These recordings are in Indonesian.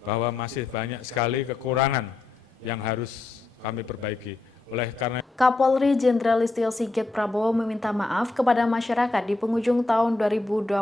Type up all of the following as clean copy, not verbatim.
bahwa masih banyak sekali kekurangan yang harus kami perbaiki. Oleh karena Kapolri Jenderal Listio Sigit Prabowo meminta maaf kepada masyarakat di penghujung tahun 2022,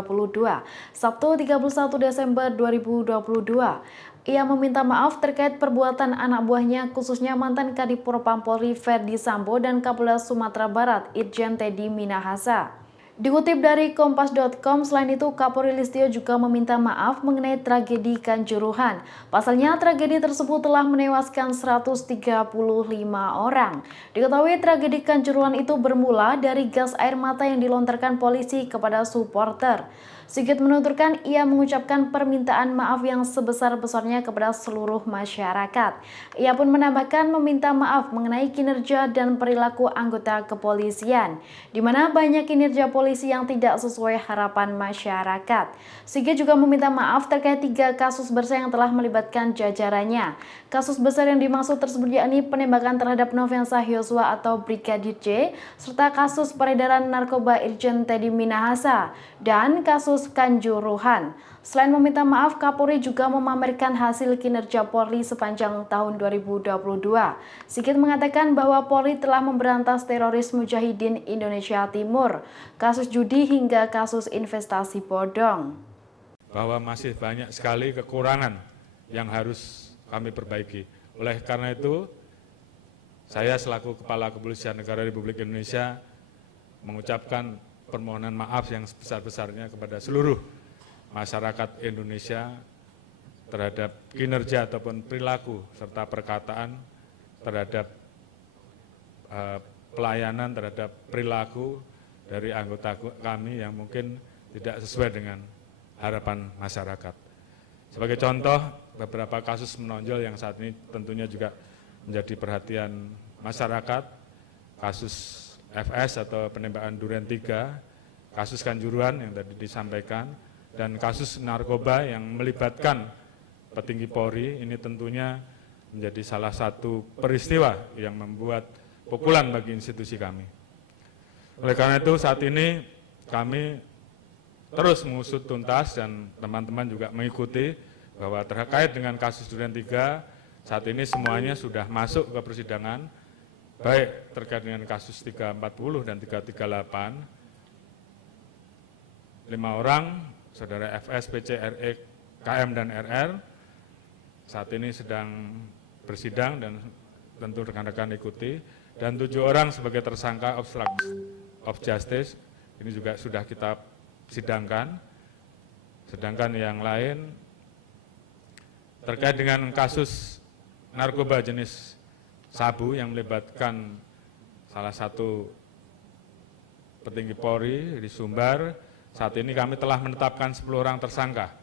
Sabtu 31 Desember 2022. Ia meminta maaf terkait perbuatan anak buahnya, khususnya mantan Kadif Propam Polri Ferdi Sambo dan Kapolda Sumatera Barat Irjen Teddy Minahasa. Dikutip dari Kompas.com, selain itu Kapolri Listio juga meminta maaf mengenai tragedi Kanjuruhan. Pasalnya tragedi tersebut telah menewaskan 135 orang. Diketahui tragedi Kanjuruhan itu bermula dari gas air mata yang dilontarkan polisi kepada supporter. Sigit menuturkan ia mengucapkan permintaan maaf yang sebesar-besarnya kepada seluruh masyarakat. Ia pun menambahkan meminta maaf mengenai kinerja dan perilaku anggota kepolisian, di mana banyak kinerja polisi yang tidak sesuai harapan masyarakat. Sigit juga meminta maaf terkait 3 kasus besar yang telah melibatkan jajarannya. Kasus besar yang dimaksud tersebut yakni penembakan terhadap Nofriansah Yosua atau Brigadir J, serta kasus peredaran narkoba Irjen Teddy Minahasa, dan kasus Kanjuruhan. Selain meminta maaf, Kapolri juga memamerkan hasil kinerja Polri sepanjang tahun 2022. Sigit mengatakan bahwa Polri telah memberantas teroris Mujahidin Indonesia Timur, kasus judi hingga kasus investasi bodong. Bahwa masih banyak sekali kekurangan yang harus kami perbaiki. Oleh karena itu, saya selaku Kepala Kepolisian Negara Republik Indonesia mengucapkan permohonan maaf yang sebesar-besarnya kepada seluruh masyarakat Indonesia terhadap kinerja ataupun perilaku serta perkataan terhadap pelayanan terhadap perilaku dari anggota kami yang mungkin tidak sesuai dengan harapan masyarakat. Sebagai contoh, beberapa kasus menonjol yang saat ini tentunya juga menjadi perhatian masyarakat, kasus FS atau penembakan Duren 3, kasus Kanjuruhan yang tadi disampaikan, dan kasus narkoba yang melibatkan petinggi Polri, ini tentunya menjadi salah satu peristiwa yang membuat pukulan bagi institusi kami. Oleh karena itu saat ini kami terus mengusut tuntas dan teman-teman juga mengikuti bahwa terkait dengan kasus Duren 3, saat ini semuanya sudah masuk ke persidangan, baik terkait dengan kasus 340 dan 338, 5 orang, saudara FS, PC, RE, KM, dan RR, saat ini sedang bersidang dan tentu rekan-rekan ikuti, dan 7 orang sebagai tersangka obstruction of justice, ini juga sudah kita sidangkan, sedangkan yang lain terkait dengan kasus narkoba jenis sabu yang melibatkan salah satu petinggi Polri di Sumbar. Saat ini kami telah menetapkan 10 orang tersangka,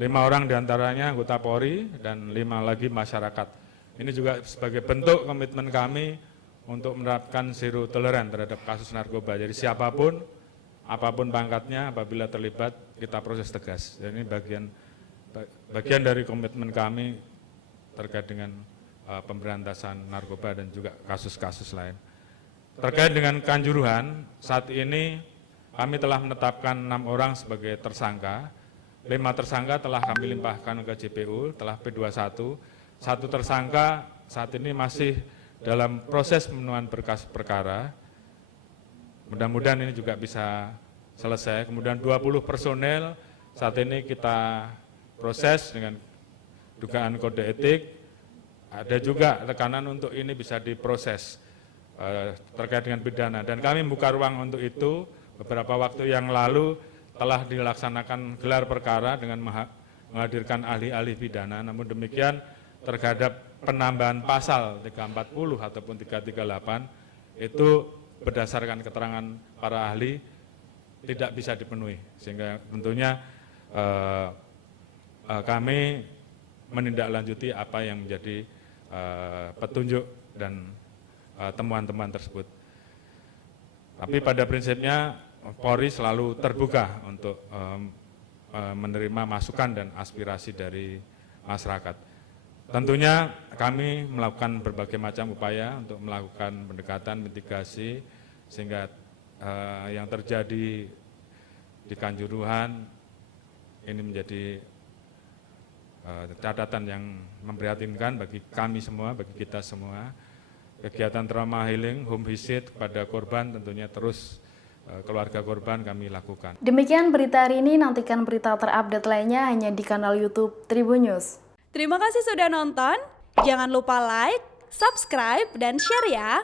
5 orang diantaranya anggota Polri dan 5 lagi masyarakat. Ini juga sebagai bentuk komitmen kami untuk menerapkan zero toleran terhadap kasus narkoba. Jadi siapapun, apapun pangkatnya, apabila terlibat kita proses tegas. Jadi ini bagian dari komitmen kami terkait dengan pemberantasan narkoba dan juga kasus-kasus lain. Terkait dengan Kanjuruhan, saat ini kami telah menetapkan 6 orang sebagai tersangka, 5 tersangka telah kami limpahkan ke JPU, telah P21, 1 tersangka saat ini masih dalam proses pemenuhan berkas perkara, mudah-mudahan ini juga bisa selesai. Kemudian 20 personel saat ini kita proses dengan dugaan kode etik, ada juga tekanan untuk ini bisa diproses terkait dengan pidana. Dan kami membuka ruang untuk itu. Beberapa waktu yang lalu telah dilaksanakan gelar perkara dengan menghadirkan ahli-ahli pidana. Namun demikian terhadap penambahan pasal 340 ataupun 338 itu berdasarkan keterangan para ahli tidak bisa dipenuhi. Sehingga tentunya kami menindaklanjuti apa yang menjadi petunjuk dan temuan-temuan tersebut. Tapi pada prinsipnya Polri selalu terbuka untuk menerima masukan dan aspirasi dari masyarakat. Tentunya kami melakukan berbagai macam upaya untuk melakukan pendekatan mitigasi sehingga yang terjadi di Kanjuruhan ini menjadi catatan yang memprihatinkan bagi kami semua, bagi kita semua. Kegiatan trauma healing, home visit kepada korban tentunya terus keluarga korban kami lakukan. Demikian berita hari ini, nantikan berita terupdate lainnya hanya di kanal YouTube Tribun News. Terima kasih sudah nonton, jangan lupa like, subscribe, dan share ya!